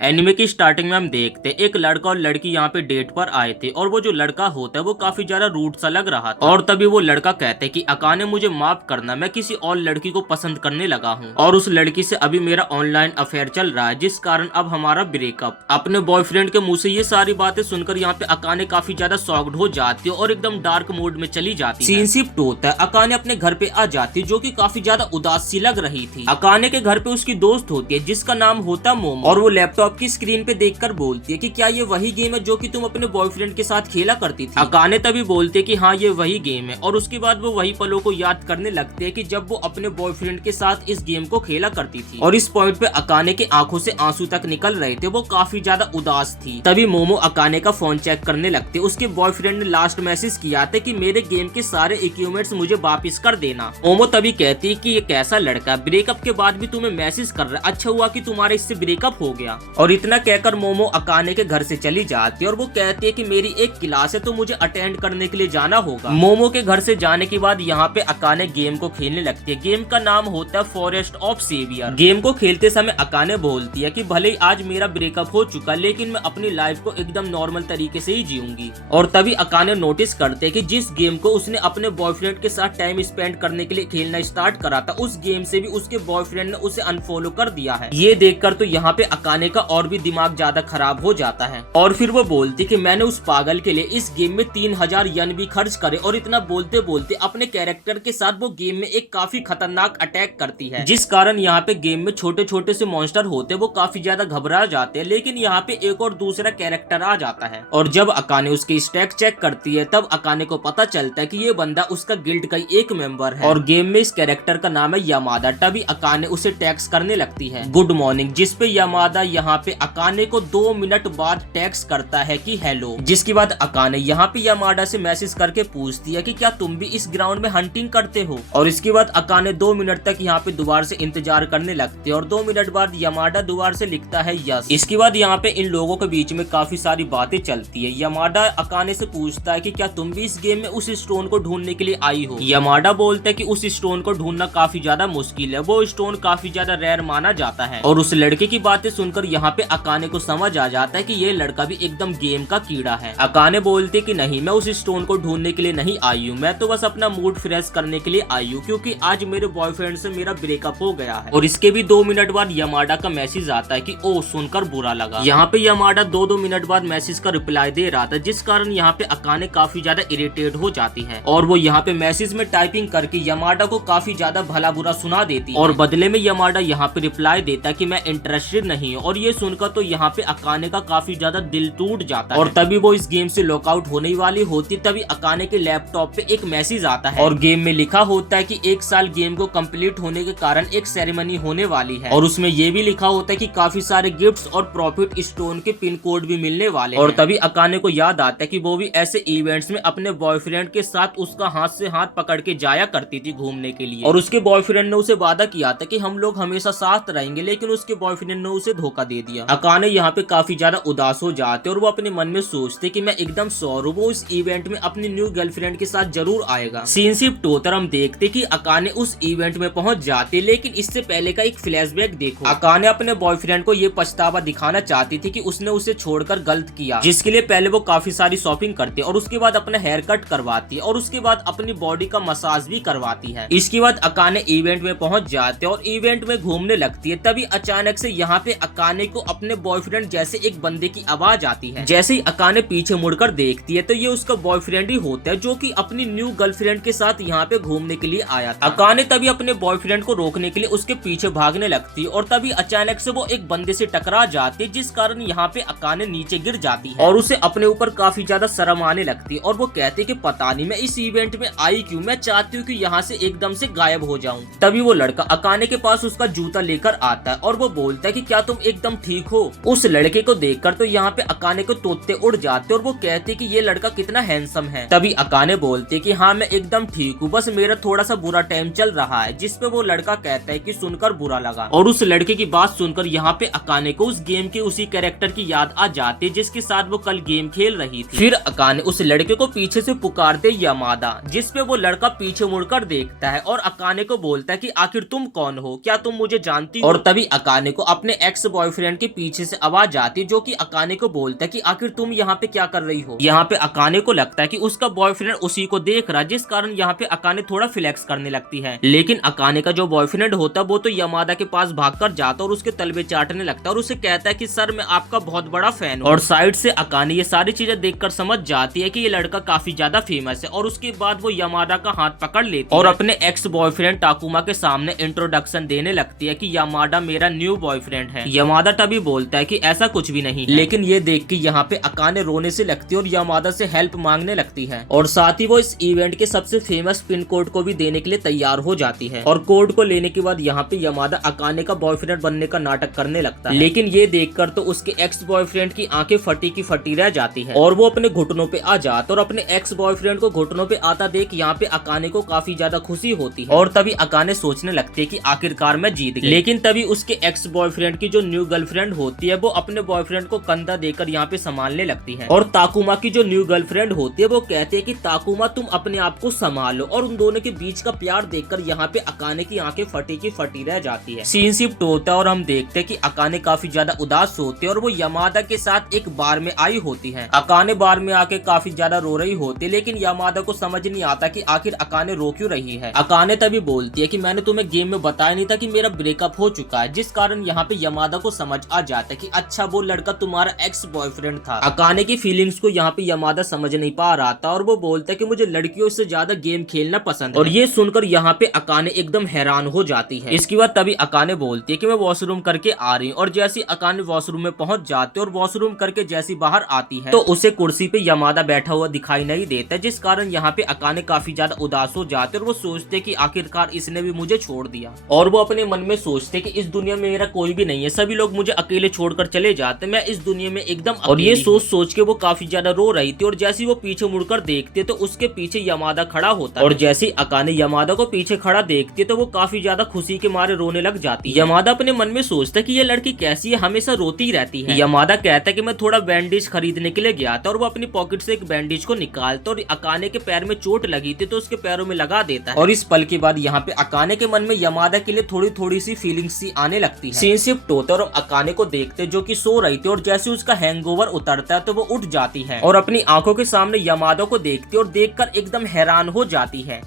Anime की starting में हम देखते एक लड़का और लड़की यहाँ पे डेट पर आए थे और वो जो लड़का होता है वो काफी ज्यादा रूड सा लग रहा था और तभी वो लड़का कहते हैं कि अकाने मुझे माफ करना, मैं किसी और लड़की को पसंद करने लगा हूँ और उस लड़की से अभी मेरा ऑनलाइन अफेयर चल रहा है जिस कारण अब हमारा ब्रेकअप। अपने बॉयफ्रेंड के मुंह से ये सारी बातें सुनकर यहाँ पे अकाने काफी ज्यादा शॉक्ड हो जाती है और एकदम डार्क मोड में चली जाती है। सीन शिफ्ट होता है, अकाने अपने घर पे आ जाती है जो की काफी ज्यादा उदास सी लग रही थी। अकाने के घर पे उसकी दोस्त होती है जिसका नाम होता है मोमो और वो लैपटॉप की स्क्रीन पे देखकर बोलती है कि क्या ये वही गेम है जो कि तुम अपने बॉयफ्रेंड के साथ खेला करती थी। अकाने तभी बोलते कि हाँ ये वही गेम है और उसके बाद वो वही पलों को याद करने लगते हैं कि जब वो अपने बॉयफ्रेंड के साथ इस गेम को खेला करती थी और इस पॉइंट पे अकाने के आंखों से आंसू तक निकल रहे थे, वो काफी ज्यादा उदास थी। तभी मोमो अकाने का फोन चेक करने लगते, उसके बॉयफ्रेंड ने लास्ट मैसेज किया था कि मेरे गेम के सारे इक्विपमेंट्स मुझे वापस कर देना। मोमो तभी कहती कि ये कैसा लड़का ब्रेकअप के बाद भी तुम्हें मैसेज कर रहा है, अच्छा हुआ कि तुम्हारा इससे ब्रेकअप हो गया। और इतना कहकर मोमो अकाने के घर से चली जाती है और वो कहती है कि मेरी एक क्लास है तो मुझे अटेंड करने के लिए जाना होगा। मोमो के घर से जाने के बाद यहाँ पे अकाने गेम को खेलने लगती है। गेम का नाम होता है फॉरेस्ट ऑफ सेवियर। गेम को खेलते समय अकाने बोलती है कि भले ही आज मेरा ब्रेकअप हो चुका लेकिन मैं अपनी लाइफ को एकदम नॉर्मल तरीके से ही जीऊंगी। और तभी अकाने नोटिस करते है कि जिस गेम को उसने अपने बॉयफ्रेंड के साथ टाइम स्पेंड करने के लिए खेलना स्टार्ट करा था उस गेम से भी उसके बॉयफ्रेंड ने उसे अनफॉलो कर दिया है। ये देखकर तो यहाँ पे अकाने का और भी दिमाग ज्यादा खराब हो जाता है और फिर वो बोलती कि मैंने उस पागल के लिए इस गेम में 3000 यन भी खर्च करे। और इतना बोलते बोलते अपने कैरेक्टर के साथ वो गेम में एक काफी खतरनाक अटैक करती है जिस कारण यहाँ पे गेम में छोटे छोटे से मॉन्स्टर होते वो काफी ज्यादा घबरा जाते हैं। लेकिन यहाँ पे एक और दूसरा कैरेक्टर आ जाता है और जब अकाने उसकी स्टैक चेक करती है तब अकाने को पता चलता है कि ये बंदा उसका गिल्ड का एक मेंबर है और गेम में इस कैरेक्टर का नाम है यामादा। तभी अकाने उसे टैक्स करने लगती है गुड मॉर्निंग, जिसपे यामादा यहाँ पे अकाने को 2 मिनट बाद टैक्स करता है कि हेलो। जिसके बाद अकाने यहाँ पे यामाडा से मैसेज करके पूछती है कि क्या तुम भी इस ग्राउंड में हंटिंग करते हो। और इसके बाद अकाने 2 मिनट तक यहाँ पे दोबारा से इंतजार करने लगते हैं और 2 मिनट बाद यामाडा दोबारा से लिखता है यस। इसके बाद यहाँ पे इन लोगों के बीच में काफी सारी बातें चलती है। यामाडा अकाने से पूछता है कि क्या तुम भी इस गेम में उस स्टोन को ढूंढने के लिए आई हो। यामाडा बोलता है कि उस स्टोन को ढूंढना काफी ज्यादा मुश्किल है, वो स्टोन काफी ज्यादा रेयर माना जाता है। और उस लड़के की बातें सुनकर यहाँ पे अकाने को समझ आ जाता है कि ये लड़का भी एकदम गेम का कीड़ा है। अकाने बोलते कि नहीं, मैं उस स्टोन को ढूंढने के लिए नहीं आई हूँ, मैं तो बस अपना मूड फ्रेश करने के लिए आई हूँ क्योंकि आज मेरे बॉयफ्रेंड से मेरा ब्रेकअप हो गया है। और इसके भी 2 मिनट बाद यामाडा का मैसेज आता है कि ओ सुनकर बुरा लगा। यहाँ पे यामाडा 2-2 मिनट बाद मैसेज का रिप्लाई दे रहा था जिस कारण यहाँ पे अकाने काफी ज्यादा इरिटेट हो जाती है और वो यहाँ पे मैसेज में टाइपिंग करके यामाडा को काफी ज्यादा भला बुरा सुना देती है और बदले में यामाडा यहाँ पे रिप्लाई देता है कि मैं इंटरेस्टेड नहीं हूँ। और ये सुनकर तो यहाँ पे अकाने का काफी ज्यादा दिल टूट जाता है और तभी वो इस गेम से लॉकआउट होने वाली होती तभी अकाने के लैपटॉप पे एक मैसेज आता है और गेम में लिखा होता है कि 1 साल गेम को कंप्लीट होने के कारण एक सेरेमनी होने वाली है और उसमें ये भी लिखा होता है कि काफी सारे गिफ्ट्स और प्रॉफिट स्टोन के पिन कोड भी मिलने वाले हैं। और तभी अकाने को याद आता है कि वो भी ऐसे इवेंट्स में अपने बॉयफ्रेंड के साथ उसका हाथ से हाथ पकड़ के जाया करती थी घूमने के लिए और उसके बॉयफ्रेंड ने उसे वादा किया था कि हम लोग हमेशा साथ रहेंगे, लेकिन उसके बॉयफ्रेंड ने उसे धोखा दे दिया। अकाने यहाँ पे काफी ज्यादा उदास हो जाते और वो अपने मन में सोचते कि मैं एकदम श्योर हूँ वो इस इवेंट में अपनी न्यू गर्लफ्रेंड के साथ जरूर आएगा। सीन शिफ्ट होकर हम देखते कि अकाने उस इवेंट में पहुंच जाते, लेकिन इससे पहले का एक फ्लैशबैक देखो। अकाने अपने बॉयफ्रेंड को ये पछतावा दिखाना चाहती थी कि उसने उसे छोड़कर गलत किया, जिसके लिए पहले वो काफी सारी शॉपिंग करती और उसके बाद अपना हेयर कट करवाती है और उसके बाद अपनी बॉडी का मसाज भी करवाती है। इसके बाद अकाने इवेंट में पहुंच जाते और इवेंट में घूमने लगती है। तभी अचानक से यहाँ पे अकाने को अपने बॉयफ्रेंड जैसे एक बंदे की आवाज आती है। जैसे ही अकाने पीछे मुड़कर देखती है तो ये उसका बॉयफ्रेंड ही होता है जो कि अपनी न्यू गर्लफ्रेंड के साथ यहाँ पे घूमने के लिए आया था। अकाने तभी अपने बॉयफ्रेंड को रोकने के लिए उसके पीछे भागने लगती है और तभी अचानक से वो एक बंदे से टकरा जाती है जिस कारण यहाँ पे अकाने नीचे गिर जाती है और उसे अपने ऊपर काफी ज्यादा शर्म आने लगती है और वो कहती है कि पता नहीं मैं इस इवेंट में आई क्यों, मैं चाहती हूँ कि यहाँ से एकदम से गायब हो जाऊँ। तभी वो लड़का अकाने के पास उसका जूता लेकर आता है और वो बोलता है कि क्या तुम एकदम ठीक हो। उस लड़के को देखकर तो यहाँ पे अकाने को तोते उड़ जाते और वो कहते कि ये लड़का कितना हैंडसम है। तभी अकाने बोलते कि हाँ मैं एकदम ठीक हूँ, बस मेरा थोड़ा सा बुरा टाइम चल रहा है। जिसपे वो लड़का कहता है कि सुनकर बुरा लगा। और उस लड़के की बात सुनकर यहाँ पे अकाने को उस गेम के उसी कैरेक्टर की याद आ जाती है जिसके साथ वो कल गेम खेल रही थी। फिर अकाने उस लड़के को पीछे से पुकारते यामादा, जिसपे वो लड़का पीछे मुड़कर देखता है और अकाने को बोलता है कि आखिर तुम कौन हो, क्या तुम मुझे जानती हो। और तभी अकाने को अपने एक्स बॉयफ्रेंड बॉयफ्रेंड के पीछे से आवाज आती है जो कि अकाने को बोलता है कि आखिर तुम यहाँ पे क्या कर रही हो। यहाँ पे अकाने को लगता है कि उसका बॉयफ्रेंड उसी को देख रहा है, जिस कारण यहाँ पे अकाने थोड़ा फ्लेक्स करने लगती है। लेकिन अकाने का जो बॉयफ्रेंड होता है वो तो यामादा के पास भागकर जाता और उसके तलवे चाटने लगता है और उसे कहता है कि सर मैं आपका बहुत बड़ा फैन हूँ। और साइड से अकाने ये सारी चीजें देखकर समझ जाती है कि ये लड़का काफी ज्यादा फेमस है और उसके बाद वो यामादा का हाथ पकड़ लेती है और अपने एक्स बॉयफ्रेंड टाकुमा के सामने इंट्रोडक्शन देने लगती है कि यामादा मेरा न्यू बॉयफ्रेंड है। यामादा तभी बोलता है कि ऐसा कुछ भी नहीं है। लेकिन ये देख के यहाँ पे अकाने रोने से लगती है और यामादा से हेल्प मांगने लगती है और साथ ही वो इस इवेंट के सबसे फेमस पिन कोड को भी देने के लिए तैयार हो जाती है। और कोड को लेने के बाद यहाँ पे यामादा अकाने का बॉयफ्रेंड बनने का नाटक करने लगता है। लेकिन ये देखकर तो उसके एक्स बॉयफ्रेंड की आंखें फटी की फटी रह जाती है और वो अपने घुटनों पे आ जाता और अपने एक्स बॉयफ्रेंड को घुटनों पे आता देख यहाँ पे अकाने को काफी ज्यादा खुशी होती है और तभी अकाने सोचने लगती है कि आखिरकार मैं जीत गई। लेकिन तभी उसके एक्स बॉयफ्रेंड की जो न्यू गर्लफ्रेंड होती है वो अपने बॉयफ्रेंड को कंधा देकर यहाँ पे संभालने लगती है और ताकुमा की जो न्यू गर्लफ्रेंड होती है वो कहती है कि ताकुमा तुम अपने आप को संभालो। और उन दोनों के बीच का प्यार देखकर यहाँ पे अकाने की आंखें फटी की फटी रह जाती है। सीन शिफ्ट होता है और हम देखते हैं कि अकाने काफी ज्यादा उदास होती है और वो यामादा के साथ एक बार में आई होती है। अकाने बार में आके काफी ज्यादा रो रही होती है लेकिन यामादा को समझ नहीं आता कि आखिर अकाने रो क्यों रही है। अकाने तभी बोलती है कि मैंने तुम्हें गेम में बताया नहीं था कि मेरा ब्रेकअप हो चुका है, जिस कारण यहाँ पे यामादा को समझ आ जाता है कि अच्छा वो लड़का तुम्हारा एक्स बॉयफ्रेंड था। अकाने की फीलिंग्स को यहाँ पे यामादा समझ नहीं पा रहा था और वो बोलता है कि मुझे लड़कियों से ज्यादा गेम खेलना पसंद है। और ये सुनकर यहाँ पे अकाने एकदम हैरान हो जाती है। इसके बाद तभी अकाने बोलती है कि मैं वॉशरूम करके आ रही हूँ और जैसी अकाने वॉशरूम में पहुंच जाते और वॉशरूम करके जैसी बाहर आती है तो उसे कुर्सी पे यामादा बैठा हुआ दिखाई नहीं देता, जिस कारण यहाँ पे अकाने काफी ज्यादा उदास हो जाते और वो सोचते कि आखिरकार इसने भी मुझे छोड़ दिया। और वो अपने मन में सोचते कि इस दुनिया में मेरा कोई भी नहीं है, सभी लोग मुझे अकेले छोड़कर चले जाते, मैं इस दुनिया में एकदम। और ये सोच के वो काफी ज्यादा रो रही थी और जैसे वो पीछे मुड़कर देखते तो उसके पीछे यामादा खड़ा होता और जैसे अकाने यामादा को पीछे खड़ा देखती तो वो काफी ज्यादा खुशी के मारे रोने लग जाती। यामादा अपने मन में सोचता कि ये लड़की कैसी है, हमेशा रोती रहती है। यामादा कहता है कि मैं थोड़ा बैंडेज खरीदने के लिए गया था और वो अपनी पॉकेट से एक बैंडेज को निकालता और अकाने के पैर में चोट लगी थी तो उसके पैरों में लगा देता है। और इस पल के बाद यहाँ पे अकाने के मन में यामादा के लिए थोड़ी थोड़ी सी फीलिंग्स सी आने लगती है। सीन शिफ्ट होता है और अकाने को देखते जो कि सो रही थी और जैसे उसका हैंगओवर उतरता है तो वो उठ जाती है और अपनी आंखों के सामने यामादा को देखती और देखकर एकदम हैरान हो जाती है।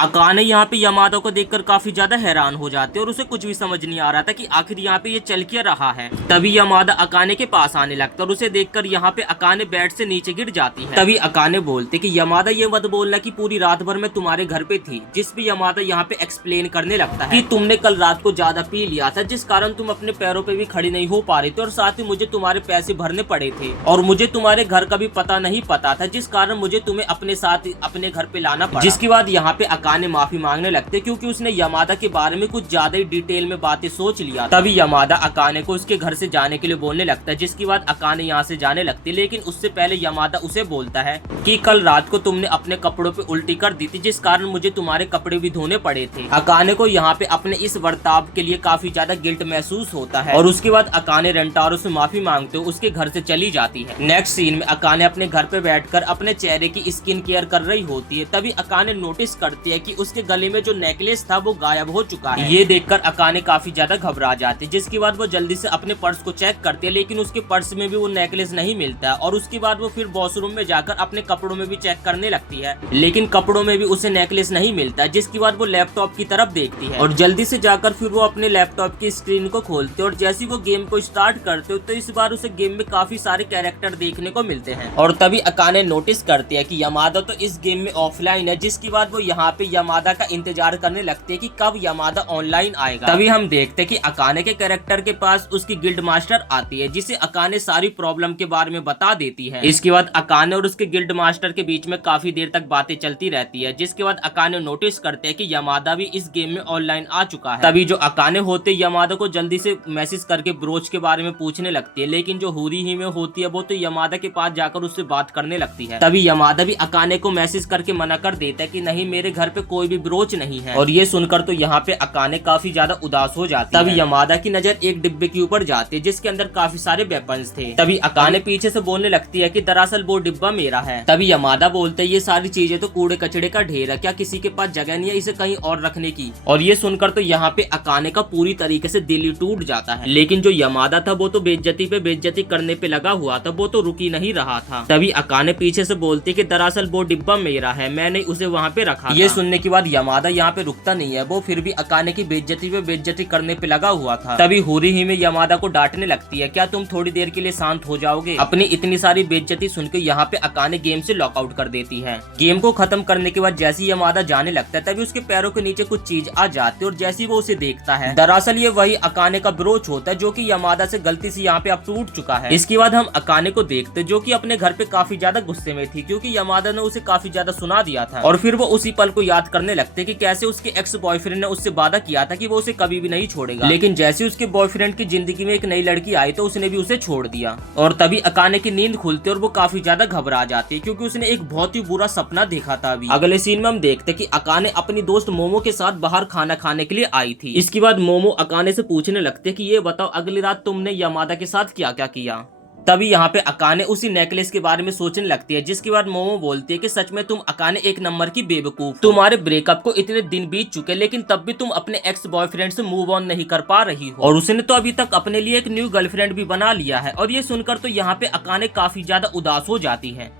अकाने यहाँ पे यामादा को देखकर काफी ज्यादा हैरान हो जाते और उसे कुछ भी समझ नहीं आ रहा था कि आखिर यहाँ पे ये चल क्या रहा है। तभी यामादा अकाने के पास आने लगता और उसे देखकर यहाँ पे अकाने बेड से नीचे गिर जाती है। तभी अकाने बोलते कि यामादा ये मत बोलना कि पूरी रात भर मैं तुम्हारे घर पे थी, जिस पे यामादा यहाँ पे एक्सप्लेन करने लगता है कि तुमने कल रात को ज्यादा पी लिया था जिस कारण तुम अपने पैरों पे भी खड़ी नहीं हो पा रही थी और साथ ही मुझे तुम्हारे पैसे भरने पड़े थे और मुझे तुम्हारे घर का भी पता नहीं पता था, जिस कारण मुझे तुम्हें अपने साथ अपने घर पे लाना पड़ा। जिसके बाद यहाँ पे अकाने माफी मांगने लगते क्योंकि उसने यामादा के बारे में कुछ ज्यादा ही डिटेल में बातें सोच लिया। तभी यामादा अकाने को उसके घर से जाने के लिए बोलने लगता है, जिसके बाद अकाने यहाँ से जाने लगती है। लेकिन उससे पहले यामादा उसे बोलता है कि कल रात को तुमने अपने कपड़ों पे उल्टी कर दी थी जिस कारण मुझे तुम्हारे कपड़े भी धोने पड़े थे। अकाने को यहाँ पे अपने इस बर्ताव के लिए काफी ज्यादा गिल्ट महसूस होता है और उसके बाद अकाने रेंटारो से माफी मांगते हुए उसके घर से चली जाती है। नेक्स्ट सीन में अकाने अपने घर पे बैठकर अपने चेहरे की स्किन केयर कर रही होती है। तभी अकाने नोटिस करती है कि उसके गले में जो नेकलेस था वो गायब हो चुका है। ये देखकर अकाने काफी ज्यादा घबरा जाती है, जिसके बाद वो जल्दी से अपने पर्स को चेक करती है लेकिन उसके पर्स में भी वो नेकलेस नहीं मिलता है। और उसके बाद वो फिर वॉशरूम में जाकर अपने कपड़ों में भी चेक करने लगती है लेकिन कपड़ों में भी उसे नेकलेस नहीं मिलता है। जिसके बाद वो लैपटॉप की तरफ देखती है और जल्दी से जाकर फिर वो अपने लैपटॉप की स्क्रीन को खोलते और जैसे वो गेम को स्टार्ट करते तो इस बार उसे गेम में काफी सारे कैरेक्टर देखने को मिलते हैं। और तभी अकाने नोटिस करती है कि यामादा तो इस गेम में ऑफलाइन है, जिसके बाद वो यहाँ पे यामादा का इंतजार करने लगते हैं कि कब यामादा ऑनलाइन आएगा। तभी हम देखते हैं कि अकाने के कैरेक्टर के पास उसकी गिल्ड मास्टर आती है जिसे अकाने सारी प्रॉब्लम के बारे में बता देती है। इसके बाद अकाने और उसके गिल्ड मास्टर के बीच में काफी देर तक बातें चलती रहती है, जिसके बाद अकाने नोटिस करते हैं कि यामादा भी इस गेम में ऑनलाइन आ चुका है। तभी जो अकाने होते यामादा को जल्दी से मैसेज करके ब्रोच के बारे में पूछने लगती है, लेकिन जो हुरी ही में होती है वो तो यामादा के पास जाकर उससे बात करने लगती है। तभी यामादा भी अकाने को मैसेज करके मना कर देता है कि नहीं, मेरे घर पे कोई भी ब्रोच नहीं है। और ये सुनकर तो यहाँ पे अकाने काफी ज्यादा उदास हो जाती है। तभी यमादा की नजर एक डिब्बे के ऊपर जाती है जिसके अंदर काफी सारे वेपन्स थे। तभी अकाने पीछे से बोलने लगती है कि दरअसल वो डिब्बा मेरा है। तभी यमादा बोलते हैं ये सारी चीजें तो कूड़े कचड़े का ढेर है, क्या किसी के पास जगह नहीं है इसे कहीं और रखने की। और ये सुनकर तो यहाँ पे अकाने का पूरी तरीके से दिल ही टूट जाता है। लेकिन जो यमादा था वो तो बेइज्जती पे बेइज्जती करने पे लगा हुआ था, वो तो रुक ही नहीं रहा था। तभी अकाने पीछे से बोलती कि दरअसल वो डिब्बा मेरा है, मैंने उसे वहाँ पे रखा। ये सुनने के बाद यमादा यहाँ पे रुकता नहीं है, वो फिर भी अकाने की बेइज्जती पे बेइज्जती करने पे लगा हुआ था। तभी हुरी ही में यमादा को डांटने लगती है, क्या तुम थोड़ी देर के लिए शांत हो जाओगे। अपनी इतनी सारी बेइज्जती सुनकर यहाँ पे अकाने गेम से लॉकआउट कर देती है। गेम को खत्म करने के बाद जैसे यमादा जाने लगता है तभी उसके पैरों के नीचे कुछ चीज आ जाती है और जैसे वो उसे देखता है दरअसल ये वही अकाने का ब्रोच होता है जो कि यमादा से गलती से यहाँ पे अब टूट चुका है। इसके बाद हम अकाने को देखते जो कि अपने घर पे काफी ज्यादा गुस्से में थी क्योंकि यमादा ने उसे काफी ज्यादा सुना दिया था। और फिर वो उसी पल को याद करने लगते कि कैसे उसके एक्स बॉयफ्रेंड ने उससे वादा किया था कि वो उसे कभी भी नहीं छोड़ेगा, लेकिन जैसे उसके बॉयफ्रेंड की जिंदगी में एक नई लड़की आई तो उसने भी उसे छोड़ दिया। और तभी अकाने की नींद खुलती और वो काफी ज्यादा घबरा जाती है क्योंकि उसने एक बहुत ही बुरा सपना देखा था। अभी अगले सीन में हम देखते कि अकाने अपनी दोस्त मोमो के साथ बाहर खाना खाने के लिए आई थी। इसके बाद मोमो अकाने से पूछने लगते कि ये बताओ अगली रात तुमने यमादा के साथ क्या क्या किया। तभी यहाँ पे अकाने उसी नेकलेस के बारे में सोचने लगती है जिसके बाद मोमो बोलती है कि सच में तुम अकाने एक नंबर की बेवकूफ, तुम्हारे ब्रेकअप को इतने दिन बीत चुके लेकिन तब भी तुम अपने एक्स बॉयफ्रेंड से मूव ऑन नहीं कर पा रही हो और उसने तो अभी तक अपने लिए एक न्यू गर्लफ्रेंड भी बना लिया है। और ये सुनकर तो यहाँ पे अकाने काफी ज्यादा उदास हो जाती है।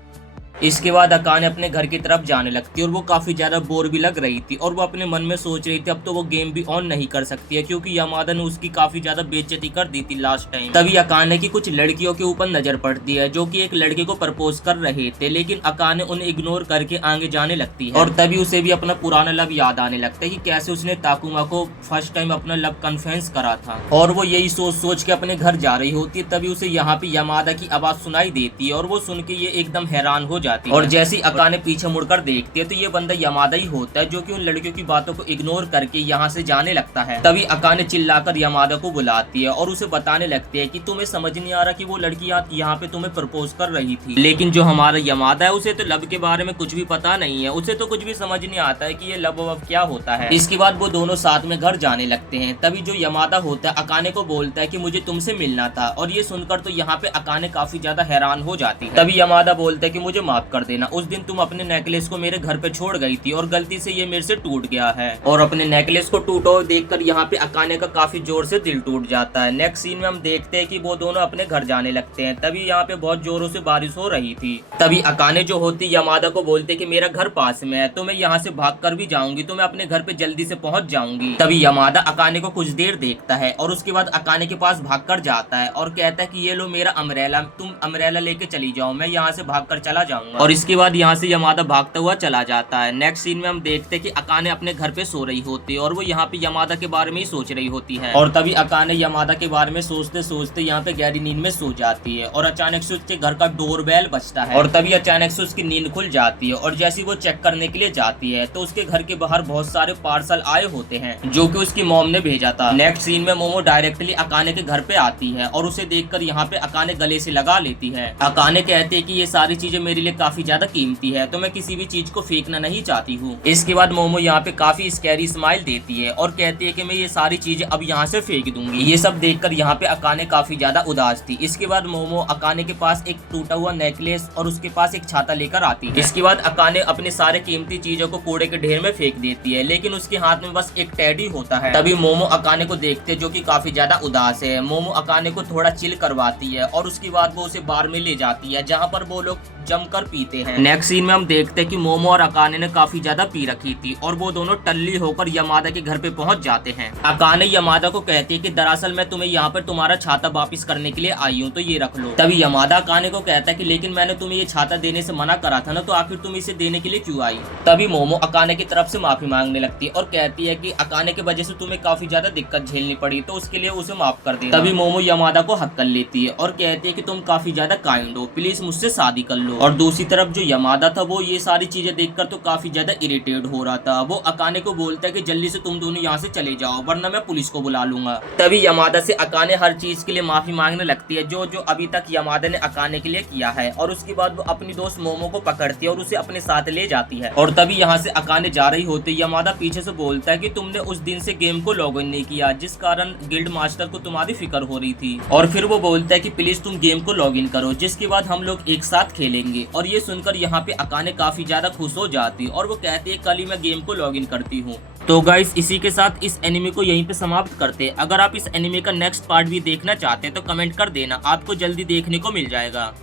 इसके बाद अकाने अपने घर की तरफ जाने लगती है और वो काफी ज्यादा बोर भी लग रही थी और वो अपने मन में सोच रही थी अब तो वो गेम भी ऑन नहीं कर सकती है क्योंकि यमादा ने उसकी काफी ज्यादा बेइज्जती कर दी थी लास्ट टाइम। तभी अकाने की कुछ लड़कियों के ऊपर नजर पड़ती है जो कि एक लड़के को प्रपोज कर रहे थे, लेकिन अकाने उन्हें इग्नोर करके आगे जाने लगती है। और तभी उसे भी अपना पुराना लव याद आने लगता है कि कैसे उसने ताकुमा को फर्स्ट टाइम अपना लव कन्फेंस करा था और वो यही सोच के अपने घर जा रही होती है। तभी उसे यहाँ पे यमादा की आवाज सुनाई देती है और वो सुन के ये एकदम हैरान हो जाती है। और जैसी अकाने पीछे मुड़कर देखती है तो ये बंदा यमादा ही होता है जो कि उन लड़कियों की बातों को इग्नोर करके यहाँ से जाने लगता है। तभी अकाने चिल्लाकर यमादा को बुलाती है और उसे बताने लगती है कि तुम्हें समझ नहीं आ रहा कि वो लड़की यहाँ पे तुम्हें प्रपोज कर रही थी, लेकिन जो हमारा यमादा है उसे तो लव के बारे में कुछ भी पता नहीं है, उसे तो कुछ भी समझ नहीं आता है कि ये लव वव क्या होता है। इसके बाद वो दोनों साथ में घर जाने लगते हैं। तभी जो यमादा होता है अकाने को बोलता है कि मुझे तुमसे मिलना था और ये सुनकर तो यहाँ पे अकाने काफी ज्यादा हैरान हो जाती है। तभी यमादा बोलता है कि मुझे माफ कर देना, उस दिन तुम अपने नेकलेस को मेरे घर पे छोड़ गई थी और गलती से ये मेरे से टूट गया है। और अपने नेकलेस को टूटा हुआ देखकर यहाँ पे अकाने का काफी जोर से दिल टूट जाता है। नेक्स्ट सीन में हम देखते हैं कि वो दोनों अपने घर जाने लगते हैं। तभी यहाँ पे बहुत जोरों से बारिश हो रही थी। तभी अकाने जो होती यमादा को बोलते कि मेरा घर पास में है तो मैं यहाँ से भाग कर भी जाऊंगी तो मैं अपने घर पे जल्दी से पहुंच जाऊंगी। तभी यमादा अकाने को कुछ देर देखता है और उसके बाद अकाने के पास भाग कर जाता है और कहता है कि ये लो मेरा अम्ब्रेला, तुम अम्ब्रेला लेके चली जाओ, मैं यहाँ से भाग कर चला जाऊंगा। और इसके बाद यहाँ से यमादा भागता हुआ चला जाता है। नेक्स्ट सीन में हम देखते हैं कि अकाने अपने घर पे सो रही होती है और वो यहाँ पे यमादा के बारे में ही सोच रही होती है। और तभी अकाने यमादा के बारे में सोचते सोचते यहाँ पे गहरी नींद में सो जाती है और अचानक से उसके घर का डोरबेल बजता है और तभी अचानक से उसकी नींद खुल जाती है और जैसे वो चेक करने के लिए जाती है तो उसके घर के बाहर बहुत सारे पार्सल आए होते हैं जो कि उसकी मॉम ने भेजा था। नेक्स्ट सीन में मोमो डायरेक्टली अकाने के घर पे आती है और उसे देखकर यहाँ पे अकाने गले से लगा लेती है। अकाने कहते हैं कि ये सारी चीजें मेरे लिए काफी ज्यादा कीमती है तो मैं किसी भी चीज को फेंकना नहीं चाहती हूँ। इसके बाद मोमो यहाँ पे काफी स्कैरी स्माइल देती है और कहती है कि मैं ये सारी चीजें अब यहाँ से फेंक दूंगी। ये सब देखकर यहाँ पे अकाने काफी ज्यादा उदास थी। इसके बाद मोमो अकाने के पास एक टूटा हुआ नेकलेस और उसके पास एक छाता लेकर आती है। इसके बाद अकाने अपने सारे कीमती चीजों को कूड़े के ढेर में फेंक देती है लेकिन उसके हाथ में बस एक टेडी होता है। तभी मोमो अकाने को देखते जो कि काफी ज्यादा उदास है। मोमो अकाने को थोड़ा चिल करवाती है और उसके बाद वो उसे बार में ले जाती है जहाँ पर वो लोग जमकर पीते हैं। नेक्स्ट सीन में हम देखते हैं कि मोमो और अकाने ने काफी ज्यादा पी रखी थी और वो दोनों टल्ली होकर यमादा के घर पे पहुंच जाते हैं। अकाने यमादा को कहती है कि दरअसल मैं तुम्हें यहाँ पर तुम्हारा छाता वापिस करने के लिए आई हूँ तो ये रख लो। तभी यमादा अकाने को कहता है कि लेकिन मैंने तुम्हें ये छाता देने से मना करा था ना, तो आखिर तुम इसे देने के लिए क्यों आई। तभी मोमो अकाने की तरफ से माफी मांगने लगती है और कहती है कि अकाने की वजह से तुम्हें काफी ज्यादा दिक्कत झेलनी पड़ी तो उसके लिए उसे माफ कर दे। तभी मोमो यमादा को हक कर लेती है और कहती है कि तुम काफी ज्यादा काइंड हो, प्लीज मुझसे शादी कर लो। और दूसरी दूसरी तरफ जो यमादा था वो ये सारी चीजें देखकर तो काफी ज्यादा इरिटेट हो रहा था। वो अकाने को बोलता है कि जल्दी से तुम दोनों यहाँ से चले जाओ वरना मैं पुलिस को बुला लूंगा। तभी यमादा से अकाने हर चीज के लिए माफी मांगने लगती है जो जो अभी तक यमादा ने अकाने के लिए किया है, और उसके बाद वो अपनी दोस्त मोमो को पकड़ती है और उसे अपने साथ ले जाती है। और तभी यहाँ से अकाने जा रही होती यमादा पीछे से बोलता है कि तुमने उस दिन से गेम को लॉग इन नहीं किया जिस कारण गिल्ड मास्टर को तुम्हारी फिक्र हो रही थी, और फिर वो बोलता है कि प्लीज तुम गेम को लॉग इन करो जिसके बाद हम लोग एक साथ खेलेंगे। और ये सुनकर यहाँ पे अकाने काफी ज्यादा खुश हो जाती और वो कहती है कल ही मैं गेम को लॉग इन करती हूँ। तो गाइस इसी के साथ इस एनिमे को यहीं पे समाप्त करते हैं। अगर आप इस एनिमे का नेक्स्ट पार्ट भी देखना चाहते हैं तो कमेंट कर देना, आपको जल्दी देखने को मिल जाएगा।